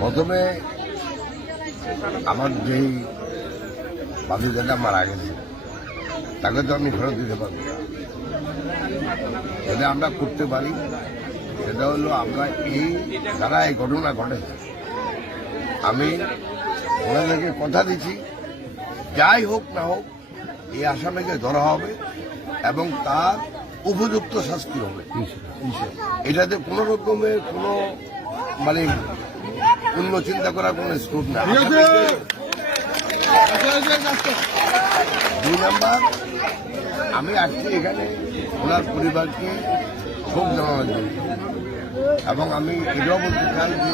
প্রথমে আমার যেই বান্ধবীটা মারা গেছে তাকে তো আমি ফেরত দিতে পারবো না। যেটা আমরা করতে পারি সেটা হলো আমরা যারা এই ঘটনা ঘটেছে আমি ওনাদেরকে কথা দিচ্ছি, যাই হোক না হোক এই আসামিকে ধরা হবে এবং তার উপযুক্ত শাস্তি হবে। এটাতে কোনো রকমের কোনো মানে অন্য চিন্তা করার কোনো স্কোপ না। 2 নাম্বার, আমি আসছি এখানে ওনার পরিবারকে শোক জানানোর জন্য এবং আমি এটাও বলতে চাই যে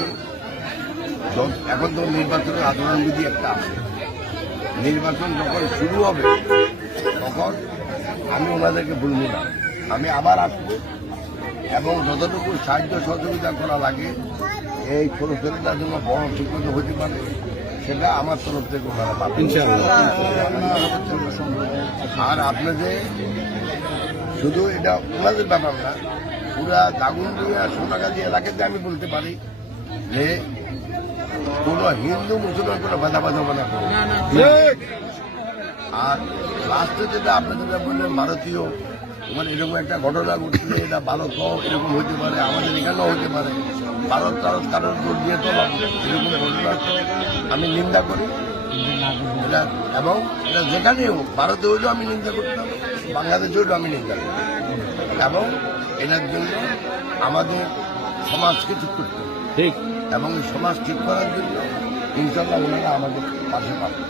এখন তো নির্বাচনের আচরণবিধি একটা আছে, নির্বাচন যখন শুরু হবে তখন আমি ওনাদেরকে বলবো না, আমি আবার আসবো এবং যতটুকু সাহায্য সহযোগিতা করা লাগে এই ছোট ছেলেটার জন্য বড় ঠিকমতো হতে পারে সেটা আমার তরফ থেকে ওনারা পাবেন। আর আপনাদের শুধু এটা ওনাদের ব্যাপার না, পুরা দাগনভূঞা সোনাগাজী এলাকাতে আমি বলতে পারি যে কোন হিন্দু মুসলমান কোনো ভেদাভেদ হবে না। আর লাস্টে যেটা আপনি যেটা বললেন ভারতীয় মানে এরকম একটা ঘটনা ঘটলে এটা ভারত এরকম হতে পারে, আমাদের এখানেও হতে পারে, ভারত কারোর জোর দিয়ে তো এরকম ঘটনা আমি নিন্দা করি এটা, এবং এটা যেখানেই হোক, ভারতে হইলেও আমি নিন্দা করতাম, বাংলাদেশে হইলেও আমি নিন্দা করি এবং এটার জন্য আমাদের সমাজকে ঠিক করতে হবে। ঠিক, এবং সমাজ ঠিক করার জন্য ইনশাল্লাহ ওনারা আমাদের পাশে পাবে।